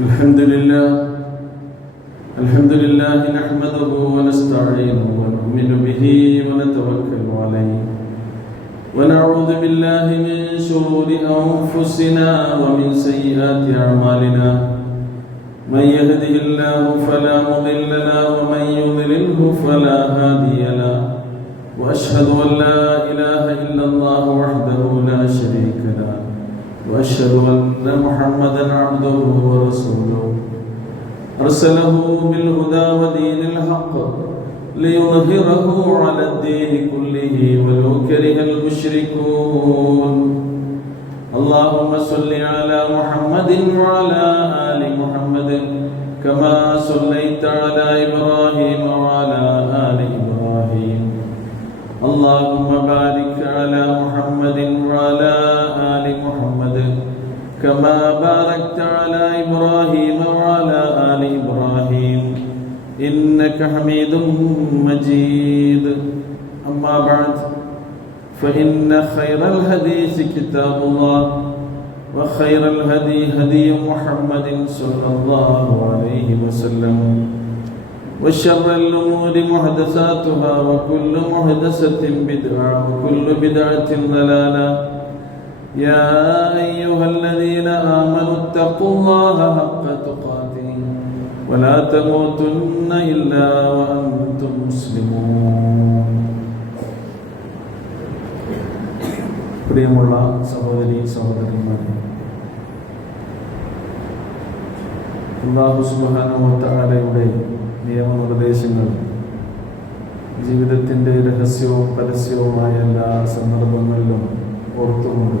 الحمد لله نحمده ونستعينه ونؤمن به ونتوكل عليه ونعوذ بالله من شرور أنفسنا ومن سيئات أعمالنا من يهده الله فلا مضل له ومن يضلله فلا هادي له وأشهد أن لا إله إلا الله وحده لا شريك له وأشهد أن محمدا عبده ورسوله أرسله بالهدى ودين الحق ليظهره على الدين كله ولو كره المشركون اللهم صل على محمد وعلى آل محمد كما صليت على إبراهيم وعلى آل إبراهيم اللهم بارك على محمد وعلى آل محمد كما باركت على إبراهيم وعلى آل إبراهيم إنك حميد مجيد أما بعد فإن خير الحديث كتاب الله وخير الهدي هدي محمد صلى الله عليه وسلم وشر الأمور محدثاتها وكل محدثة بدعة وكل بدعة ضلالة يا أيها الذين آمنوا اتقوا الله حق تقاته ولا تموتن إلا وأنتم مسلمون. പ്രിയമുള്ള സഹോദരി സഹോദരന്മാരെ, അല്ലാഹു സുബ്ഹാനഹു വ തആലയുടെ നിയമനിർദ്ദേശങ്ങൾ ജീവിതത്തിൻ്റെ രഹസ്യവും പരസ്യവുമായ എല്ലാ സന്ദർഭങ്ങളിലും ഓർത്തുകൊണ്ട്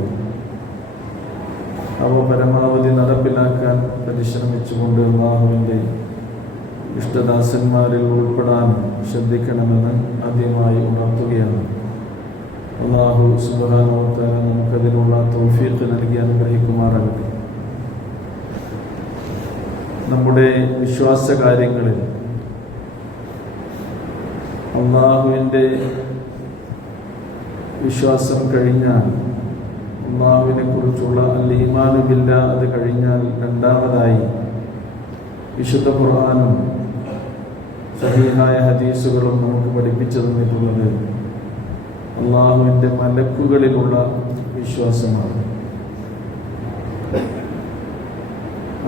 അവ പരമാവധി നടപ്പിലാക്കാൻ പരിശ്രമിച്ചുകൊണ്ട് അല്ലാഹുവിൻ്റെ ഇഷ്ടദാസന്മാരിൽ ഉൾപ്പെടാൻ ശ്രദ്ധിക്കണമെന്ന് ആദ്യമായി ഉണർത്തുകയാണ്. അല്ലാഹു സുബ്ഹാനഹു വ തആല നമുക്കതിനുള്ള തൗഫീഖ് നൽകി അനുഗ്രഹിക്കുമാറാകട്ടെ. നമ്മുടെ വിശ്വാസ കാര്യങ്ങളിൽ അല്ലാഹുവിൻ്റെ വിശ്വാസം കഴിഞ്ഞാൽ, അല്ലാഹുവിനെ കുറിച്ചുള്ള അൽ-ഈമാനു ബില്ലാഹ് അത് കഴിഞ്ഞാൽ രണ്ടാമതായി വിശുദ്ധ ഖുർആനും സഹീഹായ ഹദീസുകളും നമുക്ക് പഠിപ്പിച്ചു തന്നിട്ടുള്ളത് അല്ലാഹുവിൻ്റെ മലക്കുകളിലുള്ള വിശ്വാസമാണ്.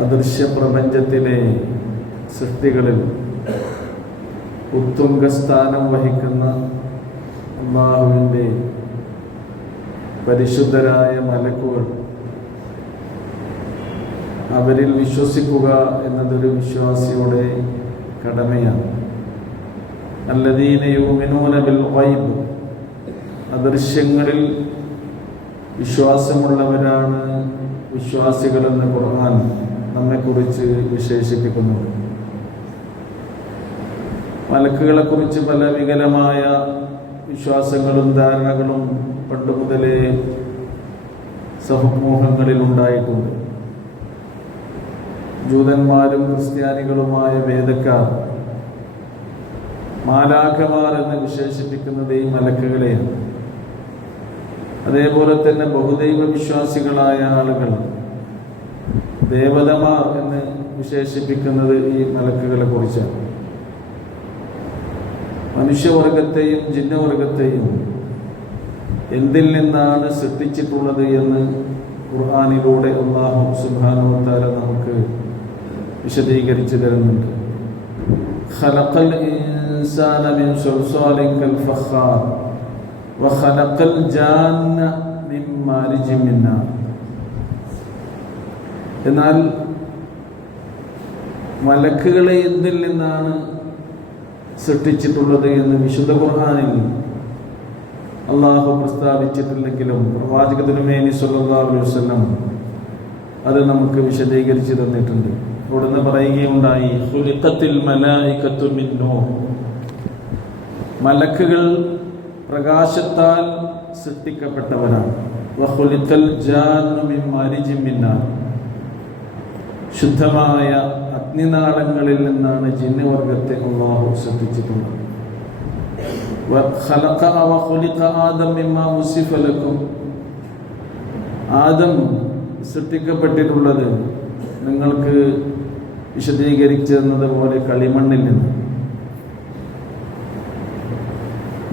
അദൃശ്യ പ്രപഞ്ചത്തിലെ സൃഷ്ടികളിൽ ഉത്തുംഗസ്ഥാനം വഹിക്കുന്ന അല്ലാഹുവിൻ്റെ പരിശുദ്ധരായ മലക്കുകൾ, അവരിൽ വിശ്വസിക്കുക എന്നതൊരു വിശ്വാസിയുടെ കടമയാണ്. അല്ലദീന യുമിനൂന ബിൽ ഗൈബ്, അദൃശ്യങ്ങളിൽ വിശ്വാസമുള്ളവരാണ് വിശ്വാസികളെന്ന് ഖുർആൻ നമ്മെക്കുറിച്ച് വിശേഷിപ്പിക്കുന്നത്. മലക്കുകളെക്കുറിച്ച് പല വികലമായ വിശ്വാസങ്ങളും ധാരണകളും പണ്ട് മുതലേ സമൂഹങ്ങളിൽ ഉണ്ടായിട്ടുണ്ട്. ജൂതന്മാരും ക്രിസ്ത്യാനികളുമായ വേദക്കാർ മാലാഖമാർ എന്ന് വിശേഷിപ്പിക്കുന്നത് ഈ മലക്കുകളെയാണ്. അതേപോലെ തന്നെ ബഹുദൈവ വിശ്വാസികളായ ആളുകൾ ദേവതമാർ എന്ന് വിശേഷിപ്പിക്കുന്നത് ഈ മലക്കുകളെ കുറിച്ചാണ്. മനുഷ്യവർഗത്തെയും ജിന്നവർഗത്തെയും എന്തിൽ നിന്നാണ് സൃഷ്ടിച്ചിട്ടുള്ളത് എന്ന് ഖുർആനിലൂടെ അല്ലാഹു സുബ്ഹാനഹു വ തആല നമുക്ക് വിശദീകരിച്ചു തരുന്നുണ്ട്. ഖലഖൽ ഇൻസാന മിൻ സൽസാലിൻ കൽ ഫഖാർ വഖലഖൽ ജാന്ന മിൻ മാരിജിൻ മിൻ നാർ. എന്നാൽ മലക്കുകളെ എന്തിൽ നിന്നാണ് സൃഷ്ടിച്ചിട്ടുള്ളത് എന്ന് വിശുദ്ധ ഖുർആനിൽ അല്ലാഹു പ്രസ്താവിച്ചിട്ടില്ലെങ്കിലും പ്രവാചക തിരുമേനി സ്വല്ലല്ലാഹു അലൈഹി വസല്ലം അത് നമുക്ക് വിശദീകരിച്ചു തന്നിട്ടുണ്ട്. അവിടുന്ന് പറയുകയുണ്ടായി, ഖുലിഖത്തിൽ മലായികത്തു മിൻ നൂർ, മലക്കുകൾ പ്രകാശത്താൽ സൃഷ്ടിക്കപ്പെട്ടവരാണ്. വഖുലിഖൽ ജാന്നു മിൻ മാരിജിൻ മിൻ നാർ, ശുദ്ധമായ അഗ്നിനാളങ്ങളിൽ നിന്നാണ് ജിന്നവർഗത്തെ അല്ലാഹു സൃഷ്ടിച്ചിട്ടുള്ളത്. ആദം സൃഷ്ടിക്കപ്പെട്ടിട്ടുള്ളത് നിങ്ങൾക്ക് വിശദീകരിച്ചതുപോലെ കളിമണ്ണിൽ നിന്ന്.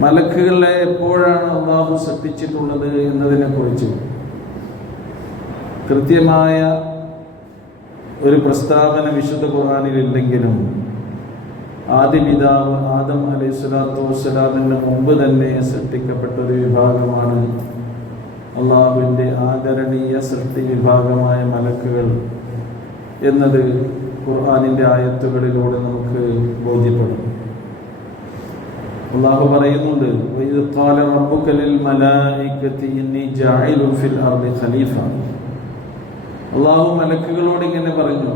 മലക്കുകളെ എപ്പോഴാണ് അല്ലാഹു സൃഷ്ടിച്ചിട്ടുള്ളത് എന്നതിനെ കുറിച്ച് കൃത്യമായ ഒരു പ്രസ്താവന വിശുദ്ധ ഖുർആനിലില്ലെങ്കിലും ആദിപിതാവ് ആദം അലൈഹിസ്സലാത്തു വസ്സലാമിന് മുമ്പ് തന്നെ സൃഷ്ടിക്കപ്പെട്ട ഒരു വിഭാഗമാണ് അള്ളാഹുവിൻ്റെ ആദരണീയ സൃഷ്ടി വിഭാഗമായ മലക്കുകൾ എന്നത് ഖുർആനിൻ്റെ ആയത്തുകളിലൂടെ നമുക്ക് ബോധ്യപ്പെടും. അള്ളാഹു പറയുന്നുണ്ട്, വഇദ് ഖാല റബ്ബുക ലിൽ മലായികതി ഇന്നി ജാഇലുൻ ഫിൽ അർളി ഖലീഫ. അള്ളാഹു മലക്കുകളോട് ഇങ്ങനെ പറഞ്ഞു,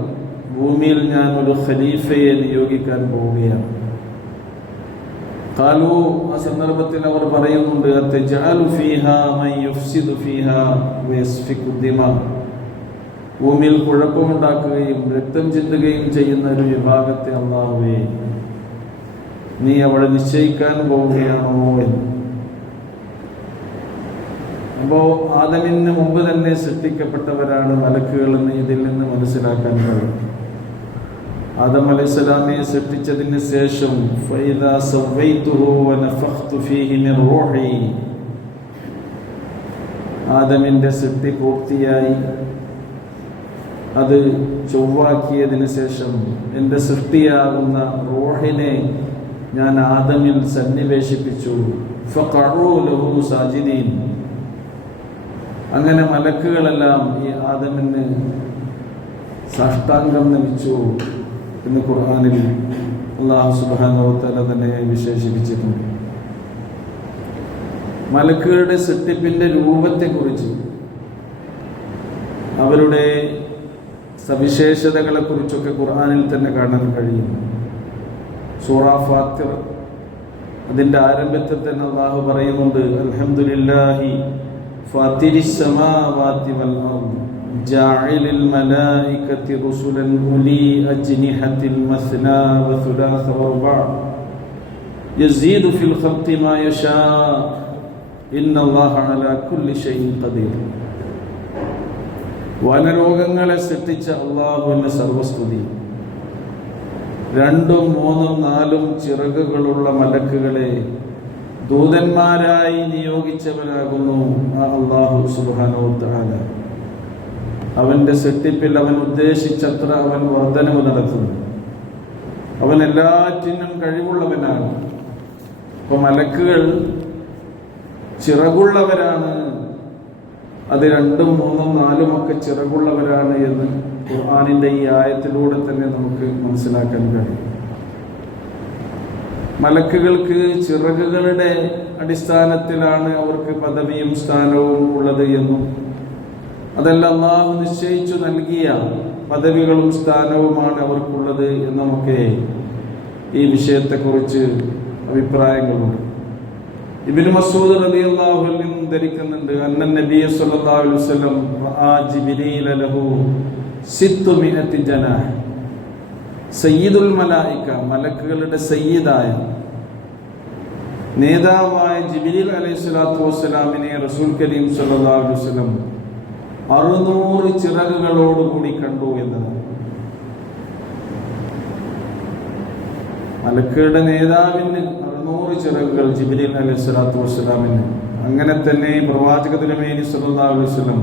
ഭൂമിയിൽ ഞാൻ ഒരു ഖലീഫയെ നിയോഗിക്കാൻ പോവുകയാണ്. ഖാലു, ആ സന്ദർഭത്തിൽ അവർ പറയുന്നുണ്ട്, അത്തജഅലു ഫീഹാ മൻ യുഫ്സിദു ഫീഹാ വയസ്ഫികു ദിമാ. ഭൂമിയിൽ കുഴപ്പമുണ്ടാക്കുകയും രക്തം ചിന്തുകയും ചെയ്യുന്ന ഒരു വിഭാഗത്തെ അല്ലാഹുവേ നീ അവിടെ നിശ്ചയിക്കാൻ പോവുകയാണോ എന്ന്. അപ്പോ ആദമിന് മുമ്പ് തന്നെ സൃഷ്ടിക്കപ്പെട്ടവരാണ് മലക്കുകൾ എന്ന് ഇതിൽ നിന്ന് മനസ്സിലാക്കാൻ കഴിയും. ആദം അലൈഹിസ്സലാമിനെ സൃഷ്ടിച്ചതിന് ശേഷം ഫൈദാ സവൈതുഹു വനഫഖ്തു ഫീഹി മിൻ റൂഹി, ആദമിന്റെ സൃഷ്ടി പൂർത്തിയായി അത് ചൊവ്വാക്കിയതിന് ശേഷം എൻ്റെ സൃഷ്ടിയാകുന്ന റൂഹിനെ ഞാൻ ആദമിൽ സന്നിവേശിപ്പിച്ചു. ഫഖഉ ലഹു സാജിദീൻ. അങ്ങനെ മലക്കുകളെല്ലാം ഈ ആദമിന് സാഷ്ടാംഗം നമിച്ചു എന്ന് ഖുർആനിൽ അല്ലാഹു സുബ്ഹാനഹു വ തആല തന്നെ വിശേഷിപ്പിച്ചിട്ടുണ്ട്. മലക്കുകളുടെ സൃഷ്ടിപ്പിന്റെ രൂപത്തെക്കുറിച്ച്, അവരുടെ സവിശേഷതകളെ കുറിച്ചൊക്കെ ഖുർആനിൽ തന്നെ കാണാൻ കഴിയും. സൂറ ഫാത്തിർ അതിന്റെ ആരംഭത്തിൽ തന്നെ അല്ലാഹു പറയുന്നുണ്ട്, അൽഹംദുലില്ലാഹി ഫാത്തിരിസ് സമാവാതി വൽ അർദ് ജാഇലിൽ മലായികതി റുസുലൻ ഉലി അജ്നിഹതിൽ മസ്നാ വസുലാസ വറുബഅ യസീദു ഫിൽ ഖൽഖി മാ യശാ ഇന്നല്ലാഹ അലാ കുല്ലി ഷൈഇൻ ഖദീർ. വനരോഗങ്ങളെ സൃഷ്ടിച്ച അല്ലാഹുവിന്റെ സർവസ്തുതി. 2, 3, 4 ചിറകുകളുള്ള മലക്കുകളെ ദൂതന്മാരായി നിയോഗിച്ചവനാകുന്നു ആ അല്ലാഹു സുബ്ഹാനഹു വ തആല. അവന്റെ സൃഷ്ടിപ്പിൽ അവൻ ഉദ്ദേശിച്ചത്ര അവൻ വർധനവ് നടത്തുന്നു. അവൻ എല്ലാറ്റിനും കഴിവുള്ളവനാണ്. അപ്പൊ മലക്കുകൾ ചിറകുള്ളവരാണ്. അത് 2, 3, 4 ഒക്കെ ചിറകുള്ളവരാണ് എന്ന് ഖുർആനിന്റെ ഈ ആയത്തിലൂടെ തന്നെ നമുക്ക് മനസ്സിലാക്കാൻ കഴിയും. മലക്കുകൾക്ക് ചിറകുകളുടെ അടിസ്ഥാനത്തിലാണ് അവർക്ക് പദവിയും സ്ഥാനവും ഉള്ളത് എന്നും, അതെല്ലാം അല്ലാഹു നിശ്ചയിച്ചു നൽകിയ പദവികളും സ്ഥാനവുമാണ് അവർക്കുള്ളത് എന്നൊക്കെ ഈ വിഷയത്തെക്കുറിച്ച് അഭിപ്രായങ്ങളുണ്ട്. ഇബ്നു മസ്ഊദ് റളിയല്ലാഹു അൻഹു ധരിക്കുന്നുണ്ട്, അന്നൻ നബി സല്ലല്ലാഹു അലൈഹി വസല്ലം റആ ജിബ്രീല ലഹു 600 ജനാഹ്. സയ്യിദുൽ മലായിക, മലക്കുകളുടെ സയ്യിദായ നേതാവായ ജിബ്രീൽ അലൈഹിസ്സലാത്തു വസ്സലാമിനെ റസൂൽ കരീം സല്ലല്ലാഹു അലൈഹി വസല്ലം 600 ചിറകുകളോടുകൂടി കണ്ടു എന്നതാണ്. മലക്കുകളുടെ നേതാവിന് 600 ചിറകുകൾ ജിബ്രീൽ അലൈഹിസ്സലാത്തു വസ്സലാമിന്. അങ്ങനെ തന്നെ പ്രവാചക തിരുമേനി സല്ലല്ലാഹു അലൈഹി വസല്ലം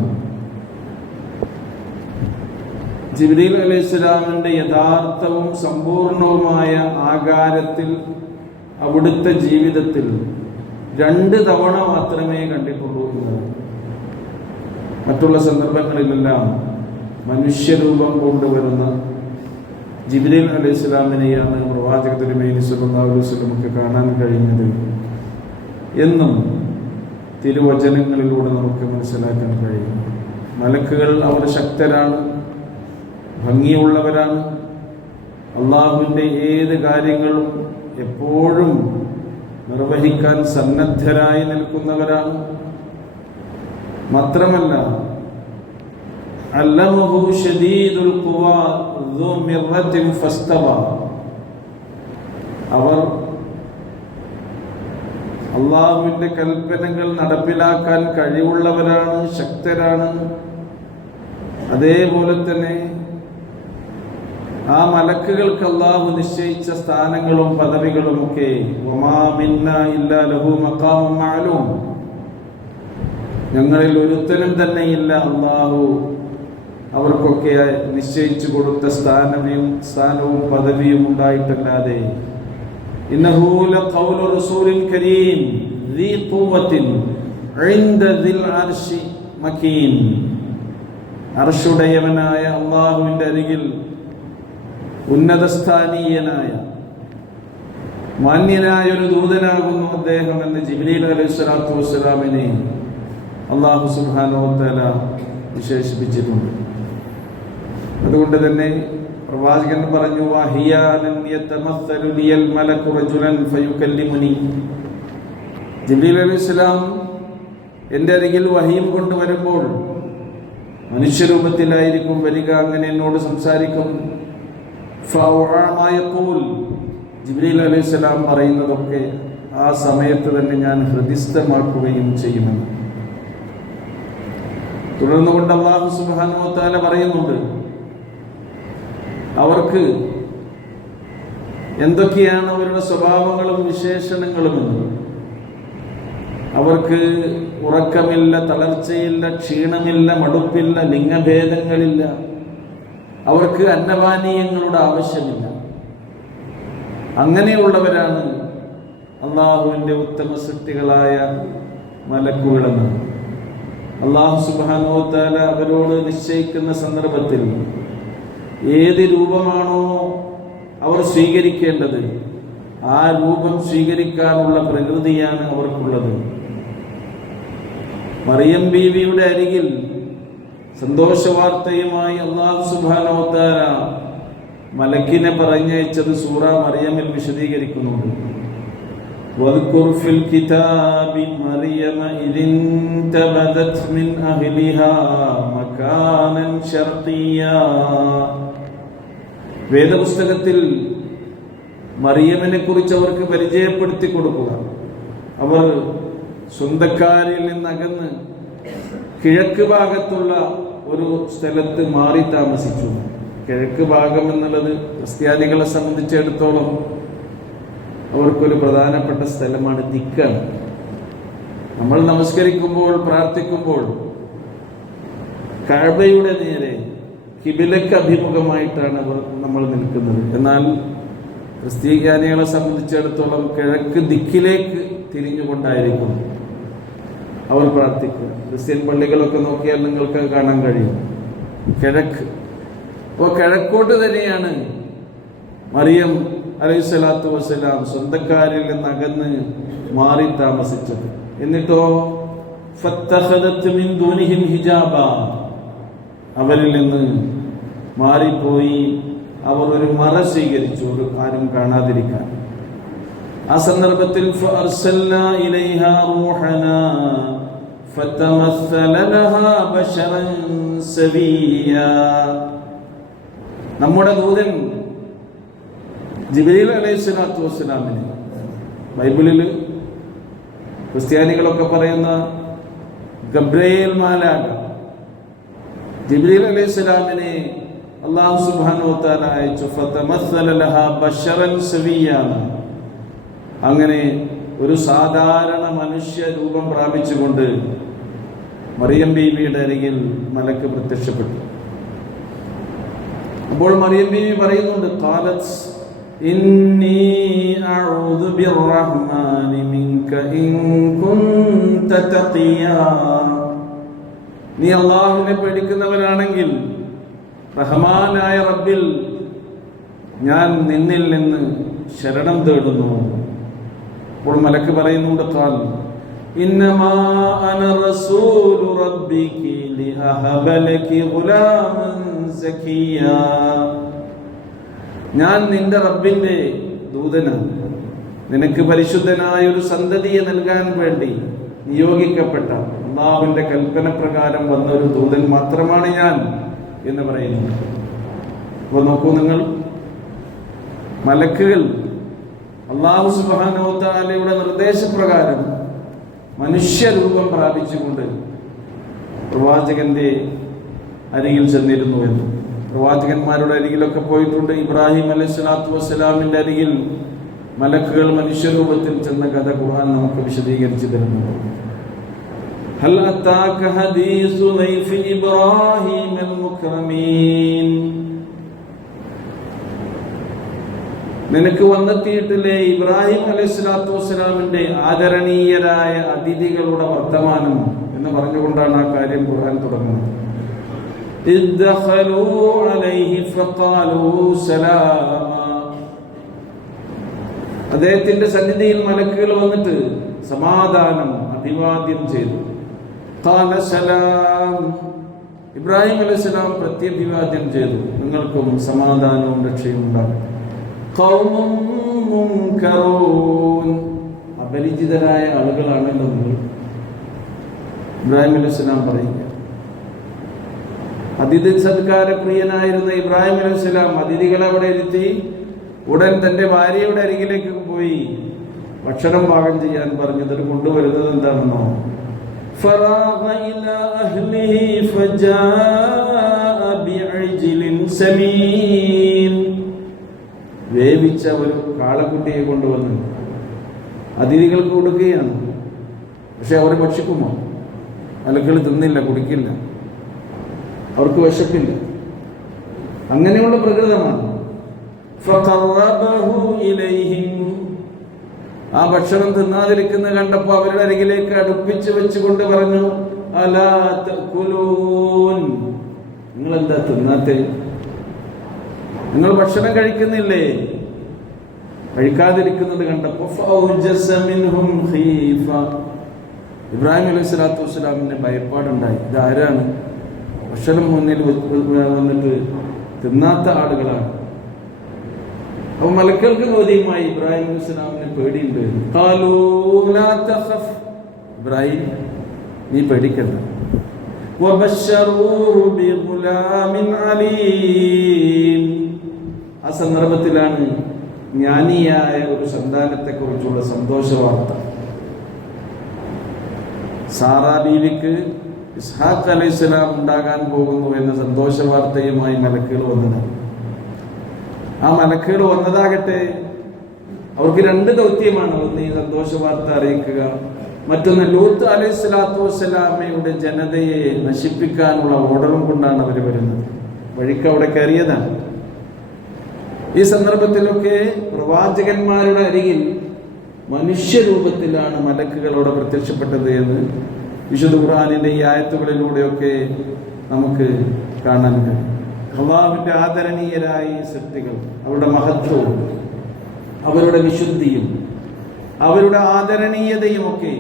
ജിബ്രീൽ അലൈഹിസ്സലാമിന്റെ യഥാർത്ഥവും സമ്പൂർണവുമായ ആകാരത്തിൽ അവിടുത്തെ ജീവിതത്തിൽ 2 തവണ മാത്രമേ കണ്ടിട്ടുള്ളൂ എന്നതാണ്. മറ്റുള്ള സന്ദർഭങ്ങളിലെല്ലാം മനുഷ്യരൂപം കൊണ്ടുവരുന്ന ജിബ്രീൽ അലൈഹിസ്സലാമിനെയാണ് പ്രവാചക തിരുമേനി സല്ലല്ലാഹു അലൈഹി വസല്ലമക്ക് കാണാൻ കഴിഞ്ഞത് എന്നും തിരുവചനങ്ങളിലൂടെ നമുക്ക് മനസ്സിലാക്കാൻ കഴിയും. മലക്കുകൾ അവർ ശക്തരാണ്, ഭംഗിയുള്ളവരാണ്. അള്ളാഹുവിൻ്റെ ഏത് കാര്യങ്ങളും എപ്പോഴും നിർവഹിക്കാൻ സന്നദ്ധരായി നിൽക്കുന്നവരാണ്. മാത്രമല്ല, അല്ലമഹു ശദീദുൽ ഖുവാ ദു മിർറത്തിൻ ഫസ്തവ, അവർ അള്ളാഹുവിന്റെ കൽപ്പനകൾ നടപ്പിലാക്കാൻ കഴിവുള്ളവരാണ്, ശക്തരാണ്. അതേപോലെ തന്നെ ആ മലക്കുകൾക്ക് അല്ലാഹു നിശ്ചയിച്ച സ്ഥാനങ്ങളും പദവികളും ഒക്കെ വമാ മിന്നാ ഇല്ലാ ലഹു മഖാമുൻ മഅലൂം, ഞങ്ങളിൽ ഒരുത്തനും തന്നെയില്ല അല്ലാഹു അവർക്കൊക്കെ നിശ്ചയിച്ചു കൊടുത്ത സ്ഥാനവും പദവിയും ഉണ്ടായിട്ടല്ലാതെ. ഇന്നഹു ലഖൗലു റസൂലിൻ കരീം ദീ ഖുവ്വത്തിൻ ഇൻദ ദിൽ അർശി മകീൻ. അർശുടയവനായ അല്ലാഹുവിന്റെ അരികിൽ ഉന്നതസ്ഥാനീയനായ മാന്യനായ ഒരു ദൂതനാകുന്നു അദ്ദേഹം എന്ന് ജിബ്രീൽ അലൈഹിസ്സലാത്തു വസ്സലാമിനെ അല്ലാഹു സുബ്ഹാനഹു വ തആല വിശേഷിപ്പിച്ചിട്ടുണ്ട്. അതുകൊണ്ട് തന്നെ പ്രവാചകൻ പറഞ്ഞു, വഹിയാനൻ യതമസ്സലു ലിയൽ മലകു റജുലൻ ഫയുകല്ലിമുനി. ജിബ്രീൽ അലൈഹിസ്സലാം എൻ്റെ അരികിൽ വഹിയും കൊണ്ടുവരുമ്പോൾ മനുഷ്യരൂപത്തിലായിരിക്കും വരിക, അങ്ങനെ എന്നോട് സംസാരിക്കും. ജിബ്രീൽ അലൈഹിസ്സലാം പറയുന്നതൊക്കെ ആ സമയത്ത് തന്നെ ഞാൻ ഹൃദിസ്ഥമാക്കുകയും ചെയ്യുമെന്ന്. തുടർന്നുകൊണ്ട് അല്ലാഹു സുബ്ഹാനഹു വ തആല പറയുന്നുണ്ട്, അവർക്ക് എന്തൊക്കെയാണ് അവരുടെ സ്വഭാവങ്ങളും വിശേഷണങ്ങളും എന്ന്. അവർക്ക് ഉറക്കമില്ല, തളർച്ചയില്ല, ക്ഷീണമില്ല, മടുപ്പില്ല, ലിംഗഭേദങ്ങളില്ല. അവർക്ക് അന്നപാനീയങ്ങളുടെ ആവശ്യമില്ല. അങ്ങനെയുള്ളവരാണ് അള്ളാഹുവിൻ്റെ ഉത്തമ സൃഷ്ടികളായ മലക്കുകളെന്ന് അല്ലാഹു സുബ്ഹാനഹു വ തആല അവരോട് നിശ്ചയിക്കുന്ന സന്ദർഭത്തിൽ ഏത് രൂപമാണോ അവർ സ്വീകരിക്കേണ്ടത് ആ രൂപം സ്വീകരിക്കാനുള്ള പ്രകൃതിയാണ് അവർക്കുള്ളത്. മറിയം ബീവിയുടെ അരികിൽ സന്തോഷവാർത്തയുമായി അല്ലാഹു സുബ്ഹാനഹു വ തആല മലക്കിനെ പറഞ്ഞയച്ചത് സൂറ മറിയമിൽ വിശദീകരിക്കുന്നുണ്ട്. വദ്കുർ ഫിൽ കിതാബി മറിയമ ഇദിൻതബദത് മിൻ അഹ്ലിഹാ മകാനൻ ശർഖിയ്യാ. വേദപുസ്തകത്തിൽ മറിയമിനെ കുറിച്ച് അവർക്ക് പരിചയപ്പെടുത്തി കൊടുക്കുക. അവർ സ്വന്തക്കാരിൽ നിന്നകന്ന് കിഴക്ക് ഭാഗത്തുള്ള ഒരു സ്ഥലത്ത് മാറി താമസിച്ചു. കിഴക്ക് ഭാഗം എന്നുള്ളത് ക്രിസ്ത്യാനികളെ സംബന്ധിച്ചിടത്തോളം അവർക്കൊരു പ്രധാനപ്പെട്ട സ്ഥലമാണ്, ദിക്കാണ്. നമ്മൾ നമസ്കരിക്കുമ്പോൾ പ്രാർത്ഥിക്കുമ്പോൾ കഅബയുടെ നേരെ ഖിബിലക്ക് അഭിമുഖമായിട്ടാണ് നമ്മൾ നിൽക്കുന്നത്. എന്നാൽ ക്രിസ്ത്യാനികളെ സംബന്ധിച്ചിടത്തോളം കിഴക്ക് ദിക്കിലേക്ക് തിരിഞ്ഞുകൊണ്ടായിരിക്കും അവർ പ്രാർത്ഥിക്കുക. ക്രിസ്ത്യൻ പള്ളികളൊക്കെ നോക്കിയാൽ നിങ്ങൾക്ക് കാണാൻ കഴിയും കിഴക്ക്. അപ്പോൾ കിഴക്കോട്ട് തന്നെയാണ് മറിയം അലൈഹിസ്സലാത്തു വസ്സലാം സ്വന്തക്കാരിൽ നിന്ന് അകന്ന് മാറി താമസിച്ചത്. എന്നിട്ടോ ഫത്തഖദത് മിൻ ദൂനിഹിം ഹിജാബ, അവരിൽ നിന്ന് മാറിപ്പോയി അവർ ഒരു മറ സ്വീകരിച്ചു, ആരും കാണാതിരിക്കാൻ. ആ സന്ദർഭത്തിൽ ഫഅർസൽനാ ഇലൈഹാ റൂഹനാ ഫതമസ്സല ലഹാ ബശറൻ സവിയ്യാ. നമ്മുടെ ദൂതൻ ജിബ്രീൽ അലൈഹിസ്സലാത്തു വസ്സലാമിനെ, ബൈബിളിൽ ക്രിസ്ത്യാനികളൊക്കെ പറയുന്ന ഗബ്രയേൽ മാലാഖ, ജിബ്രീൽ അലൈഹിസ്സലാമിനെ അല്ലാഹു സുബ്ഹാനഹു വ തആല അയച്ചു. ഫതമസ്സല ലഹാ ബശറൻ സവിയ്യാ, അങ്ങനെ ഒരു സാധാരണ മനുഷ്യ രൂപം പ്രാപിച്ചുകൊണ്ട് മറിയം ബീവിയുടെ അരികിൽ മലക്ക് പ്രത്യക്ഷപ്പെട്ടു. അപ്പോൾ മറിയം ബീവി പറയുന്നുണ്ട്, ഖാലത് ഇന്നി അഊദു ബിർറഹ്മാനി മിൻക ഇൻ കുൻത തഖിയാ. നീ അല്ലാഹുവിനെ പേടിക്കുന്നവനാണെങ്കിൽ റഹ്മാനായ റബ്ബിൽ ഞാൻ നിന്നിൽ നിന്ന് ശരണം തേടുന്നു. അപ്പോൾ മലക്ക് പറയുന്നുണ്ട്, ഖാൽ ഇന്നമാ അന റസൂലു റബ്ബികി ലിഅഹബ ലകി ഗുലാമൻ സകിയാ. ഞാൻ നിന്റെ റബ്ബിന്റെ ദൂതനാണ്, നിനക്ക് പരിശുദ്ധനായ ഒരു സന്തതിയെ നൽകാൻ വേണ്ടി നിയോഗിക്കപ്പെട്ട അല്ലാഹുവിന്റെ കൽപ്പന പ്രകാരം വന്ന ഒരു ദൂതൻ മാത്രമാണ് ഞാൻ എന്ന് പറയുന്നു. അപ്പോൾ നോക്കൂ നിങ്ങൾ, മലക്കുകൾ അല്ലാഹു സുബ്ഹാനഹു വ തആലയുടെ നിർദ്ദേശപ്രകാരം മനുഷ്യരൂപം പ്രാപിച്ചുകൊണ്ട് പ്രവാചകന്റെ അരികിൽ ചെന്നിരുന്നു എന്ന്. പ്രവാചകന്മാരുടെ അരികിലൊക്കെ പോയിട്ടുണ്ട്. ഇബ്രാഹിം അലൈഹിസ്സലാത്തു വസ്സലാമിന്റെ അരികിൽ മലക്കുകൾ മനുഷ്യരൂപത്തിൽ ചെന്ന കഥ ഖുർആൻ നമുക്ക് വിശദീകരിച്ചു തരുന്നുണ്ട്. ഹൽ അതാക ഹദീസു ലൈഫി ഇബ്രാഹിമിൽ മുക്രമീൻ, നിനക്ക് വന്നെത്തിയിട്ടില്ലേ ഇബ്രാഹിം അലൈഹിസ്സലാത്തു വസ്സലാമിന്റെ ആദരണീയരായ അതിഥികളുടെ വർത്തമാനം എന്ന് പറഞ്ഞുകൊണ്ടാണ് ആ കാര്യം ഖുർആൻ തുടങ്ങുന്നത്. ഇദ്ദഖലൂ അലൈഹി ഫഖാലൂ സലാമ, അദ്ദേഹത്തിന്റെ സന്നിധിയിൽ മലക്കുകൾ വന്നിട്ട് സമാധാനം അഭിവാദ്യം ചെയ്തു. ഖാല സലാം, ഇബ്രാഹിം അലൈഹിസ്സലാം പ്രത്യഭിവാദ്യം ചെയ്തു, നിങ്ങൾക്കും സമാധാനവും രക്ഷയും ഉണ്ടാകും. ഖൗമും മുൻകറൂൻ, അപരിചിതരായ ആളുകളാണല്ലോ നിങ്ങൾ. ഇബ്രാഹിം അലൈഹിസ്സലാം പറയുക, അതിഥി സത്കാര പ്രിയനായിരുന്ന ഇബ്രാഹിം അലൈഹിസ്സലാം അതിഥികളെ അവിടെ ഇരുത്തി ഉടൻ തന്റെ ഭാര്യയുടെ അരികിലേക്ക് പോയി ഭക്ഷണം പാകം ചെയ്യാൻ പറഞ്ഞത് കൊണ്ടുവരുന്നത് എന്താണെന്നോ, ഫറാഗ ഇലാ അഹ്ലിഹി ഫജാഅ ബിഅജ്ലിൻ സമീൻ, വേവിച്ച ഒരു കാളക്കുട്ടിയെ കൊണ്ടുവന്ന് അതിഥികൾക്ക് കൊടുക്കുകയാണ്. പക്ഷെ അവർ ഭക്ഷിക്കുമോ? മലക്കുകൾ തിന്നില്ല, കുടിക്കില്ല, അവർക്ക് വിശപ്പില്ല. അങ്ങനെയുള്ള പ്രകൃതമാണ്. ഫഖറബഹു ഇലൈഹിം, ആ ഭക്ഷണം തിന്നാതിരിക്കുന്ന കണ്ടപ്പോൾ അവരുടെ അരികിലേക്ക് അടുപ്പിച്ച് വെച്ചുകൊണ്ട് പറഞ്ഞു, അലാ തഅകുലൂൻ, നിങ്ങൾ എന്താ തിന്നാത്തെ? നിങ്ങൾ ഭക്ഷണം കഴിക്കുന്നില്ലേ? കഴിക്കാതിരിക്കുന്നത് കണ്ടപ്പോൾ ഫൗജസ മിൻഹും ഖീഫ, ഇബ്രാഹിം അലൈഹിസ്സലാത്തു വസ്സലാമിന് ഭയപ്പാടുണ്ടായി. ഇതാരാണ്? ഭക്ഷണം മുന്നിൽ വന്നിട്ട് തിന്നാത്ത ആളുകളാണ്. അപ്പൊ മലക്കൾക്ക് ബോധ്യമായി ഇബ്രാഹിം അലൈഹിസ്സലാമിന് പേടിയുണ്ട്. ഖാലൂ ലാ തഖഫ്, ഇബ്രാഹിം നീ പേടിക്കണ്ട. വബശറൂഹു ബിഗുലാമിൻ അലീം, ആ സന്ദർഭത്തിലാണ് ജ്ഞാനിയായ ഒരു സന്താനത്തെ കുറിച്ചുള്ള സന്തോഷ വാർത്ത. സാറാ ബീവിക്ക് ഇസ്ഹാഖ് അലൈഹിസ്സലാം ഉണ്ടാകാൻ പോകുന്നു എന്ന സന്തോഷ വാർത്തയുമായി മലക്കുകൾ വന്നതാണ്. ആ മലക്കുകൾ വന്നതാകട്ടെ അവർക്ക് രണ്ട് ദൗത്യമാണ്. ഒന്ന് ഈ സന്തോഷ വാർത്ത അറിയിക്കുക, മറ്റൊന്ന് ലൂത്ത് അലൈഹിസ്സലാത്തു വസ്സലാമയുടെ ജനതയെ നശിപ്പിക്കാനുള്ള ഓർഡറും കൊണ്ടാണ് അവർ വരുന്നത്. വഴിക്ക് അവിടെ കയറിയതാണ്. ഈ സന്ദർഭത്തിലൊക്കെ പ്രവാചകന്മാരുടെ അരികിൽ മനുഷ്യരൂപത്തിലാണ് മലക്കുകളോട് പ്രത്യക്ഷപ്പെട്ടത് എന്ന് വിശുദ്ധ ഖുർആനിന്റെ ഈ ആയത്തുകളിലൂടെയൊക്കെ നമുക്ക് കാണാൻ കഴിയും. അല്ലാഹുവിന്റെ ആദരണീയരായ സൃഷ്ടികൾ, അവരുടെ മഹത്വവും അവരുടെ വിശുദ്ധിയും അവരുടെ ആദരണീയതയും ഒക്കെ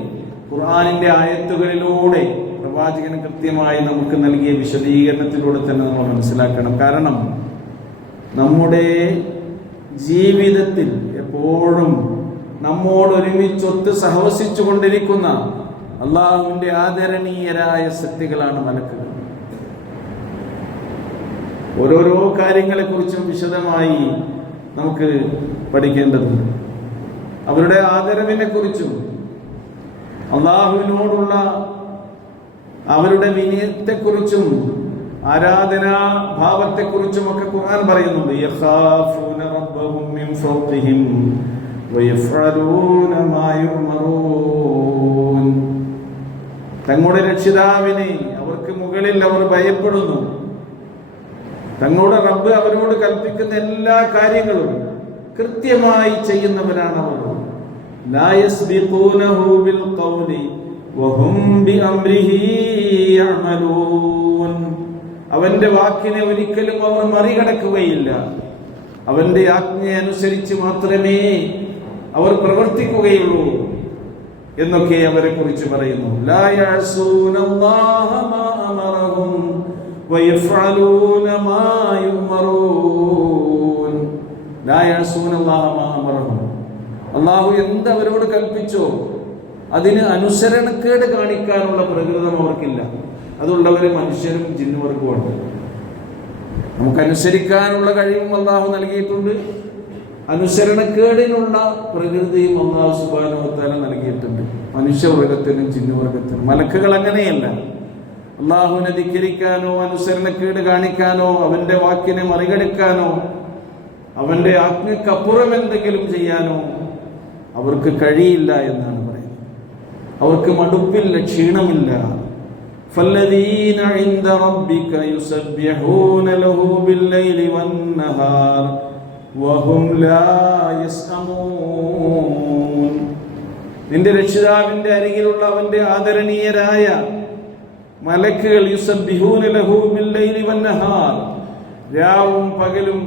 ഖുർആനിന്റെ ആയത്തുകളിലൂടെ പ്രവാചകൻ കൃത്യമായി നമുക്ക് നൽകിയ വിശദീകരണത്തിലൂടെ തന്നെ നമ്മൾ മനസ്സിലാക്കണം. കാരണം നമ്മുടെ ജീവിതത്തിൽ എപ്പോഴും നമ്മോടൊരുമിച്ചൊത്ത് സഹവസിച്ചു കൊണ്ടിരിക്കുന്ന അള്ളാഹുവിന്റെ ആദരണീയരായ സൃഷ്ടികളാണ് മലക്കുകൾ. ഓരോരോ കാര്യങ്ങളെ കുറിച്ചും വിശദമായി നമുക്ക് പഠിക്കേണ്ടതുണ്ട്. അവരുടെ ആദരവിനെ കുറിച്ചും അള്ളാഹുവിനോടുള്ള അവരുടെ വിനയത്തെക്കുറിച്ചും ആരാധനാ ഭാവത്തെക്കുറിച്ചും ഒക്കെ ഖുർആൻ പറയുന്നുണ്ട്. യഖാഫൂന റബ്ബഹും മിൻ ഫൗഖിഹിം വയഫ്അലൂന മാ യുഅ്മറൂൻ, തങ്ങളുടെ രക്ഷിതാവിനെ അവർക്ക് മുകളിൽ അവർ ഭയപ്പെടുന്നു. തങ്ങളുടെ റബ്ബ് അവരോട് കൽപ്പിക്കുന്ന എല്ലാ കാര്യങ്ങളും കൃത്യമായി ചെയ്യുന്നവരാണ് അവർ. ലാ യസ്ബിഖൂനഹു ബിൽ ഖൗലി വഹും ബിഅംരിഹി യഅമലൂൻ, അവന്റെ വാക്കിനെ ഒരിക്കലും അവർ മറികടക്കുകയില്ല. അവന്റെ ആജ്ഞയനുസരിച്ച് മാത്രമേ അവർ പ്രവർത്തിക്കുകയുള്ളൂ എന്നൊക്കെ അവരെ കുറിച്ച് പറയുന്നു. ലാ യഅസൂനല്ലാഹ മാ അമറഹും വയഫ്അലൂന മാ യുമറൂൻ. ലാ യഅസൂനല്ലാഹ മാ അമറഹും, അല്ലാഹു എന്തവരോട് കൽപ്പിച്ചോ അതിന് അനുസരണക്കേട് കാണിക്കാനുള്ള പ്രകൃതം അവർക്കില്ല. അതുള്ളവര് മനുഷ്യരും ജിന്നുവർക്കുമുണ്ട്. നമുക്കനുസരിക്കാനുള്ള കഴിവും അല്ലാഹു നൽകിയിട്ടുണ്ട്. അനുസരണക്കേടിനുള്ള പ്രകൃതിയും അല്ലാഹു സുബ്ഹാനഹു വ തആല നൽകിയിട്ടുണ്ട് മനുഷ്യവർഗത്തിനും ജിന്നുവർഗത്തിനും. മലക്കുകൾ അങ്ങനെയല്ല. അള്ളാഹുവിനെ ധിക്കരിക്കാനോ അനുസരണക്കേട് കാണിക്കാനോ അവന്റെ വാക്കിനെ മറികടക്കാനോ അവന്റെ ആജ്ഞക്കപ്പുറം എന്തെങ്കിലും ചെയ്യാനോ അവർക്ക് കഴിയില്ല എന്നാണ് പറയുന്നത്. അവർക്ക് മടുപ്പില്ല, ക്ഷീണമില്ല. فالذين عند ربك يسبحون له بالليل والنهار وهم لا يسأمون. നിന്റെ രക്ഷിതാവിന്റെ അരികിലുള്ള അവന്റെ ആദരണീയരായ മലക്കുകൾ യുസബ്ബിഹൂന ലഹു ബില്ലൈലി വന്നഹാർ, രാവും പകലും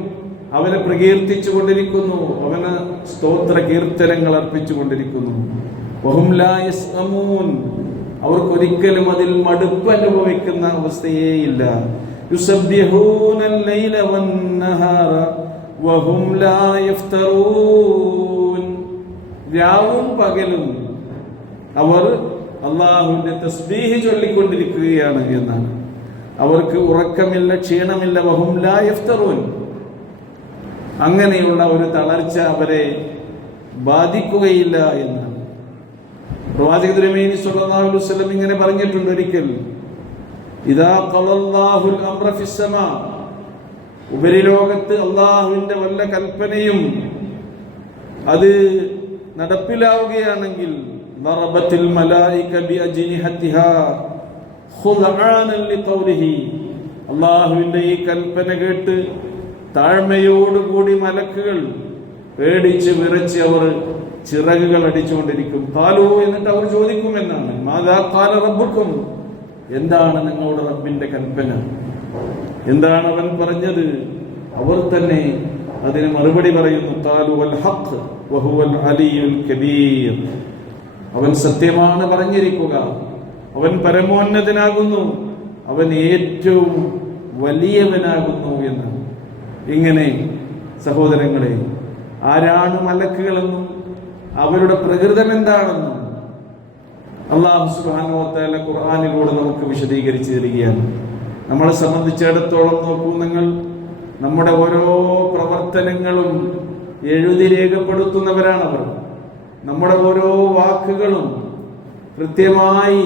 അവനെ പ്രകീർത്തിച്ചു കൊണ്ടിരിക്കുന്നു, അവന് സ്തോത്ര കീർത്തനങ്ങൾ അർപ്പിച്ചു കൊണ്ടിരിക്കുന്നു. വഹും ലാ യസ്അമൂൻ, അവർക്കൊരിക്കലും അതിൽ മടുപ്പ് അനുഭവിക്കുന്ന അവസ്ഥയേയില്ല. യുസബ്ബിഹൂനൽ ലൈല വന്നഹാറ വഹും ലാ യഫ്തറൂൻ, രാവും പകലും അവർ അള്ളാഹുവിന്റെ തസ്ബീഹ് ചൊല്ലിക്കൊണ്ടിരിക്കുകയാണ് എന്നാണ്. അവർക്ക് ഉറക്കമില്ല, ക്ഷീണമില്ല. വഹും ലാ യഫ്തറൂൻ, അങ്ങനെയുള്ള ഒരു തളർച്ച അവരെ ബാധിക്കുകയില്ല എന്നാണ്. പ്രവാചക തിരുമേനി സ്വല്ലല്ലാഹു അലൈഹി വസല്ലം ഇങ്ങനെ പറഞ്ഞിട്ടുണ്ട് ഒരിക്കൽ, ഇദാ ഖലല്ലാഹുൽ അംറ ഫിസ്സമാ, ഉപരിലോകത്ത് അള്ളാഹുവിന്റെ വല്ല കൽപ്പനയും അത് നടപ്പിലാവുകയാണെങ്കിൽ, ضربت الملائكة بأجنحتها خضعانا لقوله, അള്ളാഹുവിന്റെ ഈ കൽപ്പന കേട്ട് താഴ്മയോടുകൂടി മലക്കുകൾ പേടിച്ച് വിറച്ച് അവർ ചിറകുകൾ അടിച്ചുകൊണ്ടിരിക്കും. ഖാലൂ, എന്നിട്ട് അവർ ചോദിക്കുമെന്നാണ്, മാദാ ഖാല റബ്ബുക്കും, എന്താണ് നിങ്ങളുടെ റബ്ബിന്റെ കൽപ്പന, എന്താണ് അവൻ പറഞ്ഞത്? അവർ തന്നെ അതിന് മറുപടി പറയുന്നു, ഖാലൂ വൽ ഹഖ് വഹുവൽ അലിയുൽ കബീർ, അവൻ സത്യമാണ് പറഞ്ഞിരിക്കുക, അവൻ പരമോന്നതനാകുന്നു, അവൻ ഏറ്റവും വലിയവനാകുന്നു എന്ന്. ഇങ്ങനെ സഹോദരങ്ങളെ, ആരാണ് മലക്കുകളെന്നും അവരുടെ പ്രകൃതം എന്താണെന്നും അല്ലാഹു സുബ്ഹാനഹു വ തആല ഖുർആനിലൂടെ നമുക്ക് വിശദീകരിച്ചു തരികയാണ്. നമ്മളെ സംബന്ധിച്ചിടത്തോളം നോക്കൂ നിങ്ങൾ, നമ്മുടെ ഓരോ പ്രവർത്തനങ്ങളും എഴുതി രേഖപ്പെടുത്തുന്നവരാണവർ. നമ്മുടെ ഓരോ വാക്കുകളും കൃത്യമായി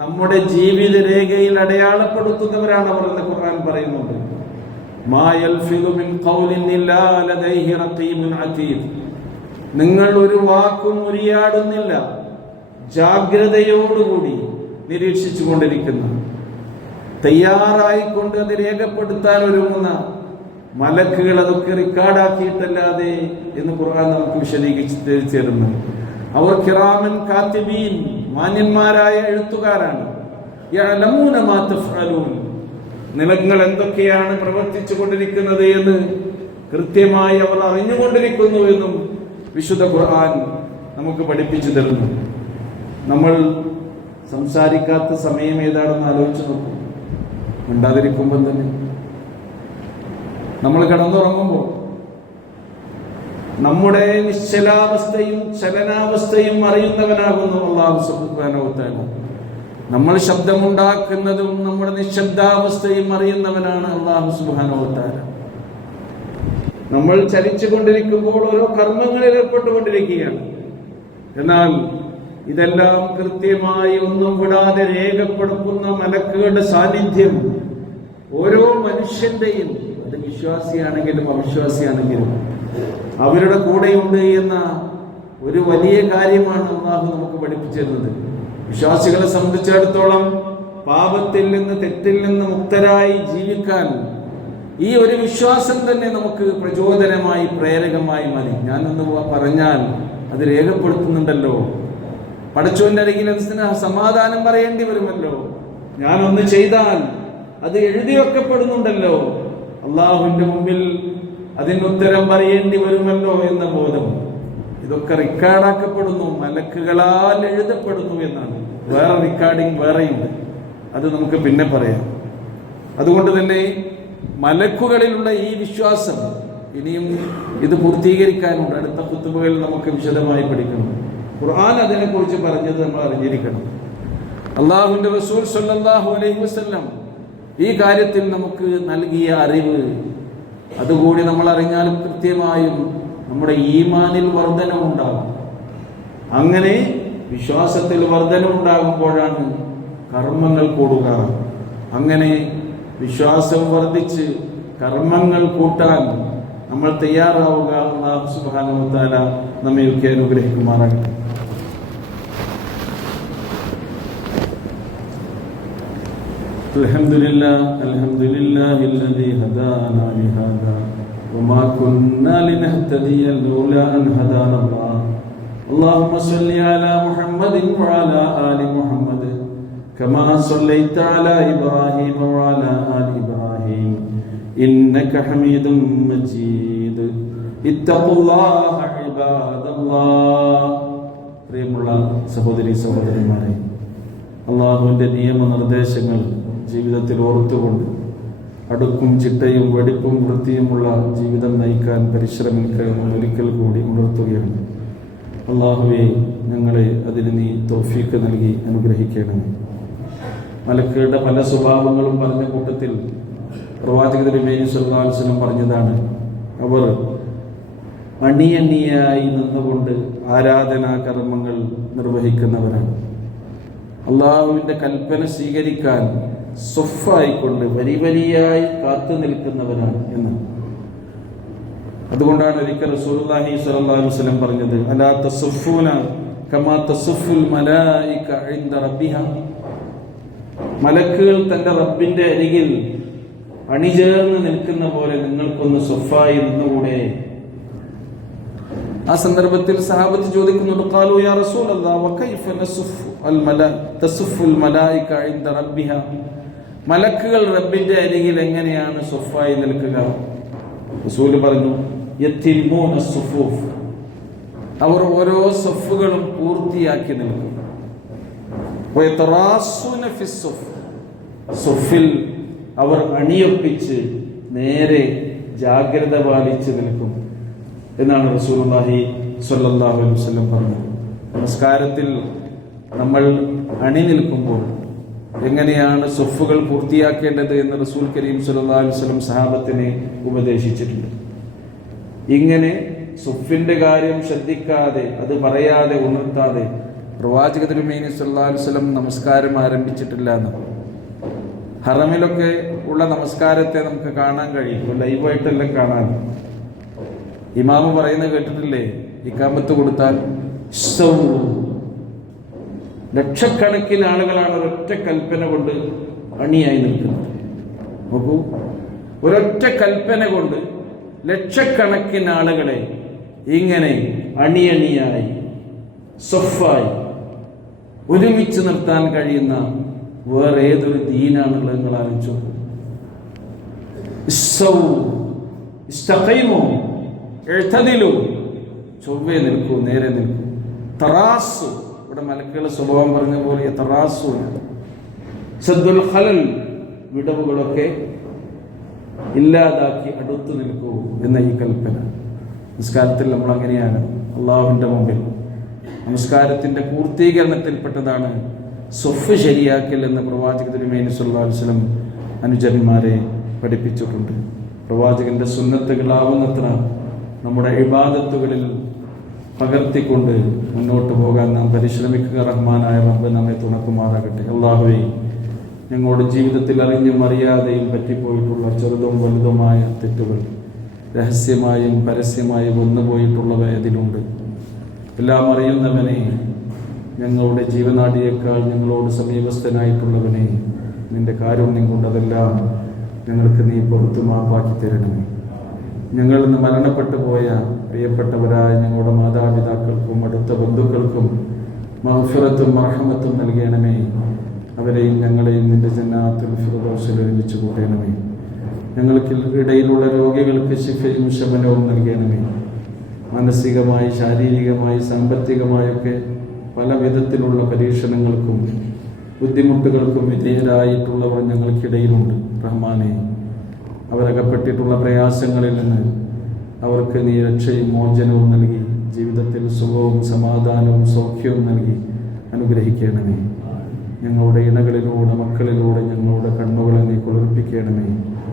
നമ്മുടെ ജീവിത രേഖയിൽ അടയാളപ്പെടുത്തുന്നവരാണവർ എന്ന് ഖുർആൻ പറയുന്നുണ്ട്. മാ യൽഫിദു മിൻ ഖൗലിൻ ഇല്ലാ ലദൈഹി റഖീബുൻ അതീദ്, നിങ്ങൾ ഒരു വാക്കും ഉരിയാടുന്നില്ല, ജാഗ്രതയോടുകൂടി നിരീക്ഷിച്ചു കൊണ്ടിരിക്കുന്ന, തയ്യാറായിക്കൊണ്ട് അത് രേഖപ്പെടുത്താൻ ഒരുങ്ങുന്ന മലക്കുകൾ അതൊക്കെ റെക്കോർഡാക്കിയിട്ടല്ലാതെ എന്ന് ഖുർആൻ നമുക്ക് വിശദീകരിച്ച് തരുന്നു. അവർ കിറാമൻ കാത്തിബീൻ, മാന്യന്മാരായ എഴുത്തുകാരാണ്. യഅലമൂന മാ തഫ്അലൂൻ, നിങ്ങൾ എന്തൊക്കെയാണ് പ്രവർത്തിച്ചു കൊണ്ടിരിക്കുന്നത് എന്ന് കൃത്യമായി അവർ അറിഞ്ഞുകൊണ്ടിരിക്കുന്നു എന്നും വിശുദ്ധ ഖുർആൻ നമുക്ക് പഠിപ്പിച്ചു തരുന്നു. നമ്മൾ സംസാരിക്കാത്ത സമയം ഏതാണെന്ന് ആലോചിച്ച് നോക്കും. മിണ്ടാതിരിക്കുമ്പോൾ തന്നെ നമ്മൾ കിടന്നുറങ്ങുമ്പോൾ നമ്മുടെ നിശ്ചലാവസ്ഥയും ചലനാവസ്ഥയും അറിയുന്നവനാകുന്നു അല്ലാഹു സുബ്ഹാനഹു വ തആല. നമ്മൾ ശബ്ദമുണ്ടാക്കുന്നതും നമ്മുടെ നിശബ്ദാവസ്ഥയും അറിയുന്നവനാണ് അല്ലാഹു സുബ്ഹാനഹു വ തആല. നമ്മൾ ചലിച്ചു കൊണ്ടിരിക്കുമ്പോൾ ഓരോ കർമ്മങ്ങളിൽ ഏർപ്പെട്ടുകൊണ്ടിരിക്കുകയാണ്. എന്നാൽ ഇതെല്ലാം കൃത്യമായി ഒന്നും വിടാതെ രേഖപ്പെടുത്തുന്ന മലക്കുകളുടെ സാന്നിധ്യം ഓരോ മനുഷ്യന്റെയും, അത് വിശ്വാസിയാണെങ്കിലും അവിശ്വാസിയാണെങ്കിലും, അവരുടെ കൂടെയുണ്ട് എന്ന ഒരു വലിയ കാര്യമാണ് അല്ലാഹു നമുക്ക് പഠിപ്പിച്ചിരുന്നത്. വിശ്വാസികളെ സംബന്ധിച്ചിടത്തോളം പാപത്തിൽ നിന്ന്, തെറ്റിൽ നിന്ന് മുക്തരായി ജീവിക്കാൻ ഈ ഒരു വിശ്വാസം തന്നെ നമുക്ക് പ്രചോദനമായി, പ്രേരകമായി മതി. ഞാനൊന്ന് പറഞ്ഞാൽ അത് രേഖപ്പെടുത്തുന്നുണ്ടല്ലോ, പടച്ചോന്റെ അരികിൽ സമാധാനം പറയേണ്ടി വരുമല്ലോ, ഞാനൊന്ന് ചെയ്താൽ അത് എഴുതി വെക്കപ്പെടുന്നുണ്ടല്ലോ, അള്ളാഹുവിന്റെ മുമ്പിൽ അതിന് ഉത്തരം പറയേണ്ടി വരുമല്ലോ എന്ന ബോധം, ഇതൊക്കെ റെക്കോർഡാക്കപ്പെടുന്നു, മലക്കുകളാൽ എഴുതപ്പെടുന്നു എന്നാണ്. വേറെ റെക്കോർഡിംഗ് വേറെയുണ്ട്, അത് നമുക്ക് പിന്നെ പറയാം. അതുകൊണ്ട് തന്നെ മലക്കുകളിലുള്ള ഈ വിശ്വാസം ഇനിയും ഇത് പൂർത്തീകരിക്കാനുണ്ട്. അടുത്ത ഖുതുബകളിൽ നമുക്ക് വിശദമായി പഠിക്കണം. ഖുർആൻ അതിനെക്കുറിച്ച് പറഞ്ഞത് നമ്മൾ അറിഞ്ഞിരിക്കണം. അല്ലാഹുവിന്റെ റസൂൽ സ്വല്ലല്ലാഹു അലൈഹി വസല്ലം ഈ കാര്യത്തിൽ നമുക്ക് നൽകിയ അറിവ് അതുകൂടി നമ്മൾ അറിഞ്ഞാൽ കൃത്യമായും നമ്മുടെ ഈമാനിൽ വർധനമുണ്ടാകും. അങ്ങനെ വിശ്വാസത്തിൽ വർധനമുണ്ടാകുമ്പോഴാണ് കർമ്മങ്ങൾ കൂടുക. അങ്ങനെ വിശ്വാസം വർദ്ധിച്ച് കർമ്മങ്ങൾ കൂട്ടാൻ നമ്മൾ തയ്യാറാവുക. അല്ലാഹു സുബ്ഹാനഹു വ തആല നമ്മയൊക്കെ അനുഗ്രഹിക്കുമാറാകട്ടെ. അൽഹംദുലില്ലാഹി അൽദീ ഹദാനാ ലിഹാദാ വമാ കുന്നാ ലിനഹ്തദിയ ലൗലാ അൻ ഹദാനല്ലാഹ്. اللهم صل على محمد وعلى آل محمد كما صليت على إبراهيم وعلى آل إبراهيم إنك حميد مجيد. اتقوا الله عباد الله. പ്രിയമുള്ള സഹോദരി സഹോദരന്മാരെ, അള്ളാഹുവിൻ്റെ നിയമനിർദ്ദേശങ്ങൾ ജീവിതത്തിൽ ഓർത്തുകൊണ്ട് അടുക്കും ചിട്ടയും വെടിപ്പും വൃത്തിയുമുള്ള ജീവിതം നയിക്കാൻ പരിശ്രമിക്കണമെന്ന് ഒരിക്കൽ കൂടി ഉണർത്തുകയാണ്. അള്ളാഹുവേ, ഞങ്ങളെ അതിന് നീ തൗഫീഖ് നൽകി അനുഗ്രഹിക്കണമേ. മലക്കുകളുടെ പല സ്വഭാവങ്ങളും പറഞ്ഞ കൂട്ടത്തിൽ പ്രവാചക തിരുമേനി സല്ലല്ലാഹു അലൈഹി വസല്ലം പറഞ്ഞതാണ്, അവർ അണിയണിയായി നിന്നുകൊണ്ട് ആരാധനാ കർമ്മങ്ങൾ നിർവഹിക്കുന്നവരാണ്. അള്ളാഹുവിൻ്റെ കൽപ്പന സ്വീകരിക്കാൻ സ്വഫായിക്കൊണ്ട് വരി വരിയായി കാത്തു നിൽക്കുന്നവരാണ് എന്ന്. അതുകൊണ്ടാണ് ഒരിക്കൽ റസൂലുള്ളാഹി സ്വല്ലല്ലാഹു അലൈഹി വസല്ലം പറഞ്ഞത്, അലാ തസഫൂന കമാ തസഫുൽ മലായിക ഇൻദ റബ്ബിഹാ. മലക്കുകൾ തന്റെ റബ്ബിന്റെ അരികിൽ അണിചേർന്ന് നിൽക്കുന്ന പോലെ നിങ്ങൾക്കൊന്ന് സ്വഫായി നിന്നുകൂടെ? ആ സന്ദർഭത്തിൽ സഹാബത്ത് ചോദിക്കുന്നുണ്ട്, ഖാലൂ യാ റസൂലല്ലാഹ് വകൈഫ തസഫുൽ മലായിക ഇൻദ റബ്ബിഹാ. മലക്കുകൾ റബ്ബിന്റെ അരികിൽ എങ്ങനെയാണ് സ്വഫായി നിൽക്കുക? റസൂൽ പറഞ്ഞു, യത്തിമൂന സുഫൂഫ്. അവർ ഓരോ സഫുകളും പൂർത്തിയാക്കി നിൽക്കും. വയതറാസുന ഫിസ്സുഫ്. സുഫിൽ അവർ അണിയൊപ്പിച്ച് നേരെ ജാഗ്രത പാലിച്ച് നിൽക്കും എന്നാണ് റസൂലുള്ളാഹി സ്വല്ലല്ലാഹു അലൈഹി വസല്ലം പറഞ്ഞത്. നമസ്കാരത്തിൽ നമ്മൾ അണി നിൽക്കുമ്പോൾ എങ്ങനെയാണ് സുഫുകൾ പൂർത്തിയാക്കേണ്ടത് എന്ന് റസൂൽ കരീം സ്വല്ലല്ലാഹു അലൈഹി വസല്ലം സഹാബത്തിനെ ഉപദേശിച്ചിട്ടുണ്ട്. ഇങ്ങനെ സുഫിന്റെ കാര്യം ശ്രദ്ധിക്കാതെ, അത് പറയാതെ ഉണർത്താതെ പ്രവാചക തിരുമേനി സല്ലല്ലാഹു അലൈഹി വസല്ലം നമസ്കാരം ആരംഭിച്ചിട്ടില്ല എന്ന്. ഹറമിലൊക്കെ ഉള്ള നമസ്കാരത്തെ നമുക്ക് കാണാൻ കഴിയും, ലൈവായിട്ടെല്ലാം കാണാൻ. ഇമാമ് പറയുന്നത് കേട്ടിട്ടില്ലേ? ഇഖാമത്ത് കൊടുത്താൽ ലക്ഷക്കണക്കിന് ആളുകളാണ് ഒരൊറ്റ കൽപ്പന കൊണ്ട് അണിയായി നിൽക്കുന്നത്. നോക്കൂ, ഒരൊറ്റ കൽപ്പന കൊണ്ട് ലക്ഷക്കണക്കിന് ആളുകളെ ഇങ്ങനെ അണിയണിയായി സ്വഫായി ഒരുമിച്ച് നിർത്താൻ കഴിയുന്ന വേറെ ഏതൊരു ദീനാണുള്ളത് നിങ്ങൾ ആലോചിച്ചു. ചൊവ്വേ നിൽക്കൂ, നേരെ നിൽക്കൂ. തറാസു, ഇവിടെ മലക്കുകളുടെ സ്വഭാവം പറഞ്ഞ പോലെ തറാസു. സദ്ദുൽ ഖലൽ, വിടവുകളൊക്കെ ഇല്ലാതാക്കി അടുത്തു നിൽക്കൂ എന്ന ഈ കൽപ്പന. നമസ്കാരത്തിൽ നമ്മൾ അങ്ങനെയാണ് അള്ളാഹുവിൻ്റെ മുമ്പിൽ. നമസ്കാരത്തിന്റെ പൂർത്തീകരണത്തിൽപ്പെട്ടതാണ് സ്വഫ് ശരിയാക്കൽ എന്ന് പ്രവാചക തിരുമേനി സല്ലല്ലാഹു അലൈഹി വസല്ലം അനുചരന്മാരെ പഠിപ്പിച്ചിട്ടുണ്ട്. പ്രവാചകന്റെ സുന്നത്തുകളാവുന്നത്ര നമ്മുടെ ഇബാദത്തുകളിൽ പകർത്തിക്കൊണ്ട് മുന്നോട്ട് പോകാൻ നാം പരിശ്രമിക്കുക. റഹ്മാനായ റബ്ബ് നമ്മെ തുണക്കുമാറാകട്ടെ. അല്ലാഹുവേ, ഞങ്ങളുടെ ജീവിതത്തിൽ അറിഞ്ഞും അറിയാതെയും പറ്റിപ്പോയിട്ടുള്ള ചെറുതും വലുതുമായ തെറ്റുകൾ, രഹസ്യമായും പരസ്യമായും വന്നുപോയിട്ടുള്ളവ അതിലുണ്ട്. എല്ലാം അറിയുന്നവനെ, ഞങ്ങളുടെ ജീവനാടിയേക്കാൾ ഞങ്ങളോട് സമീപസ്ഥനായിട്ടുള്ളവനെ, നിന്റെ കാരുണ്യം കൊണ്ട് അതെല്ലാം ഞങ്ങൾക്ക് നീ പുറത്തു മാപ്പാക്കി തരണമേ. ഞങ്ങളിൽ നിന്ന് മരണപ്പെട്ടു പോയ പ്രിയപ്പെട്ടവരായ ഞങ്ങളുടെ മാതാപിതാക്കൾക്കും അടുത്ത ബന്ധുക്കൾക്കും മഗ്ഫിറത്തും മർഹമത്തും നൽകണമേ. അവരെയും ഞങ്ങളെയും നിന്റെ ജന്നാത്തുൽ ഫിർദൗസിൽ ഒരുമിച്ച് കൂട്ടണമേ. ഞങ്ങൾക്ക് ഇടയിലുള്ള രോഗികൾക്ക് ശിഫയും ശമനവും നൽകണമേ. മാനസികമായി, ശാരീരികമായി, സാമ്പത്തികമായൊക്കെ പല വിധത്തിലുള്ള പരീക്ഷണങ്ങൾക്കും ബുദ്ധിമുട്ടുകൾക്കും വിധേയരായിട്ടുള്ളവർ ഞങ്ങൾക്കിടയിലുണ്ട്. റഹ്മാനെ, അവരകപ്പെട്ടിട്ടുള്ള പ്രയാസങ്ങളിൽ നിന്ന് അവർക്ക് നീ രക്ഷയും മോചനവും നൽകി ജീവിതത്തിൽ സുഖവും സമാധാനവും സൗഖ്യവും നൽകി അനുഗ്രഹിക്കണമേ. ഞങ്ങളുടെ ഇണകളിലൂടെ, മക്കളിലൂടെ ഞങ്ങളുടെ കണ്ണുകളെ നീ കുളിർപ്പിക്കണമേ.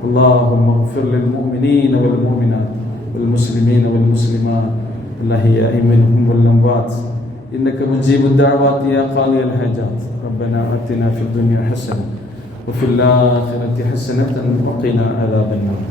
അല്ലാഹുമ്മ ഗ്ഫിർ ലിൽ മുഅ്മിനീന വൽ മുഅ്മിനാത്ത് വൽ മുസ്ലിമീന വൽ മുസ്ലിമാത്ത് അൽ അഹ്യാഇ മിൻഹും വൽ അംവാത്ത് إنك مجيب الدعوات يا قاضي الحاجات. ربنا آتنا في الدنيا حسنة وفي الآخرة حسنة وقنا عذاب النار.